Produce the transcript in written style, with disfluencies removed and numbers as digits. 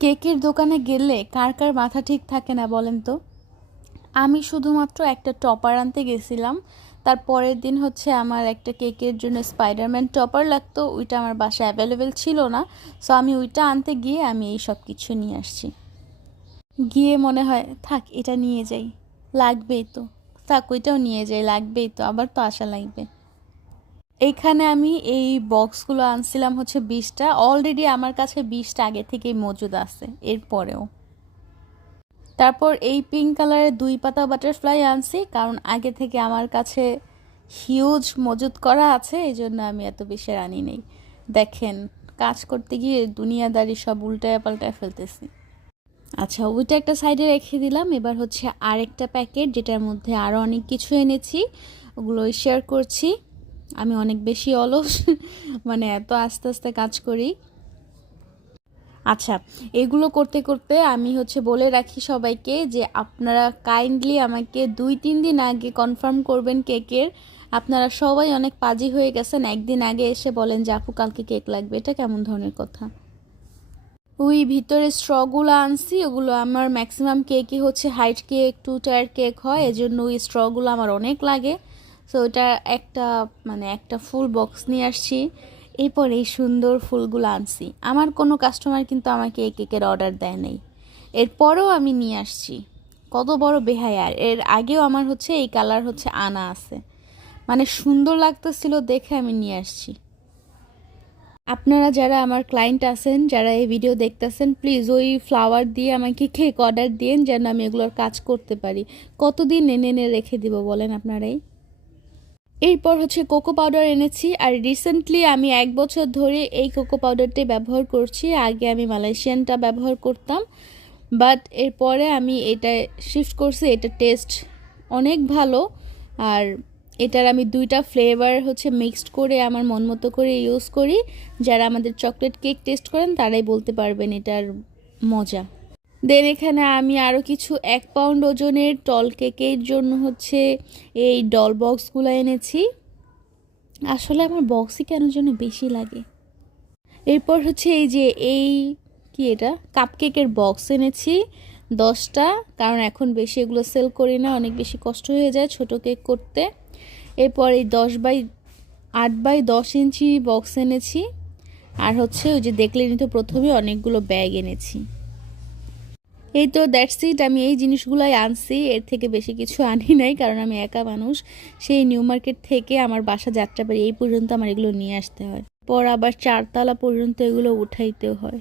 কেকের দোকানে গেলে কার কার মাথা ঠিক থাকে না বলেন তো? আমি শুধুমাত্র একটা টপার আনতে গেছিলাম। তার পরের দিন হচ্ছে আমার একটা কেকের জন্য স্পাইডারম্যান টপার লাগতো, ওইটা আমার বাসায় অ্যাভেলেবেল ছিল না। সো আমি ওইটা আনতে গিয়ে আমি এই সব কিছু নিয়ে আসছি। গিয়ে মনে হয় থাক এটা নিয়ে যাই, লাগবেই তো, থাক ওইটাও নিয়ে যাই, লাগবেই তো, আবার তো আশা লাগবে। এইখানে আমি এই বক্সগুলো আনছিলাম হচ্ছে 20টা, অলরেডি আমার কাছে 20টা আগে থেকেই মজুদ আছে এরপরেও। তারপর এই পিঙ্ক কালারের 2 পাতা বাটারফ্লাই আনছি, কারণ আগে থেকে আমার কাছে হিউজ মজুদ করা আছে, এই জন্য আমি এত বেশি আনি নেই। দেখেন, কাজ করতে গিয়ে দুনিয়াদারি সব উল্টায় পাল্টায় ফেলতেছি। আচ্ছা, ওইটা একটা সাইডে রেখে দিলাম। এবার হচ্ছে আরেকটা প্যাকেট, যেটার মধ্যে আরও অনেক কিছু এনেছি, ওগুলো শেয়ার করছি। আমি অনেক বেশি অলস, মানে এত আস্তে আস্তে কাজ করি। আচ্ছা, এগুলো করতে করতে আমি হচ্ছে বলে রাখি সবাইকে যে আপনারা কাইন্ডলি আমাকে 2-3 দিন আগে কনফার্ম করবেন কেকের। আপনারা সবাই অনেক পাজি হয়ে গেছেন, একদিন আগে এসে বলেন যে আপু কালকে কেক লাগবে, এটা কেমন ধরনের কথা? ওই ভিতরে স্ট্রগুলো আনছি, ওগুলো আমার ম্যাক্সিমাম কেকই হচ্ছে হাইট কেক, 2 টায়ার কেক হয়, এজন্য ওই স্ট্রগুলো আমার অনেক লাগে। সো ওটা একটা, মানে একটা ফুল বক্স নিয়ে আসছি। এরপর এই সুন্দর ফুলগুলো আনছি। আমার কোনো কাস্টমার কিন্তু আমাকে এই কেকের অর্ডার দেয় নাই, এরপরেও আমি নিয়ে আসছি। কত বড় বেহায়ার! এর আগেও আমার হচ্ছে এই কালার হচ্ছে আনা আছে, মানে সুন্দর লাগতেছিল দেখে আমি নিয়ে আসছি। আপনারা যারা আমার ক্লায়েন্ট আছেন, যারা এই ভিডিও দেখতেছেন, প্লিজ ওই ফ্লাওয়ার দিয়ে আমাকে কেক অর্ডার দিন, যেন আমি এগুলোর কাজ করতে পারি। কতদিন এনে এনে রেখে দিব বলেন আপনারাই। এরপর হচ্ছে কোকো পাউডার এনেছি, আর রিসেন্টলি আমি 1 বছর ধরে এই কোকো পাউডারটাই ব্যবহার করছি। আগে আমি মালয়েশিয়ানটা ব্যবহার করতাম, বাট এরপরে আমি এটা শিফট করছি। এটা টেস্ট অনেক ভালো। আর এটার আমি 2টা ফ্লেভার হচ্ছে মিক্সড করে আমার মন মতো করে ইউজ করি। যারা আমাদের চকলেট কেক টেস্ট করেন তারাই বলতে পারবেন এটার মজা। দেন এখানে আমি আরও কিছু 1 পাউন্ড ওজনের টল কেকের জন্য হচ্ছে এই ডল বক্সগুলো এনেছি। আসলে আমার বক্সই কেন জন্য বেশি লাগে। এরপর হচ্ছে এই যে এই কি এটা কাপকেকের বক্স এনেছি 10টা, কারণ এখন বেশি এগুলো সেল করি না, অনেক বেশি কষ্ট হয়ে যায় ছোট কেক করতে। এরপর এই 8 বাই 10 ইঞ্চি বক্স এনেছি। আর হচ্ছে ওই যে দেখলেনই তো প্রথমে অনেকগুলো ব্যাগ এনেছি। এই তো দ্যাটস ইট, আমি এই জিনিসগুলাই আনছি, এর থেকে বেশি কিছু আনি নাই, কারণ আমি একা মানুষ। সেই নিউ মার্কেট থেকে আমার বাসা যাত্রাবাড়ি এই পর্যন্ত আমার এগুলো নিয়ে আসতে হয়, পর আবার 4 তলা পর্যন্ত এগুলো উঠাইতেও হয়।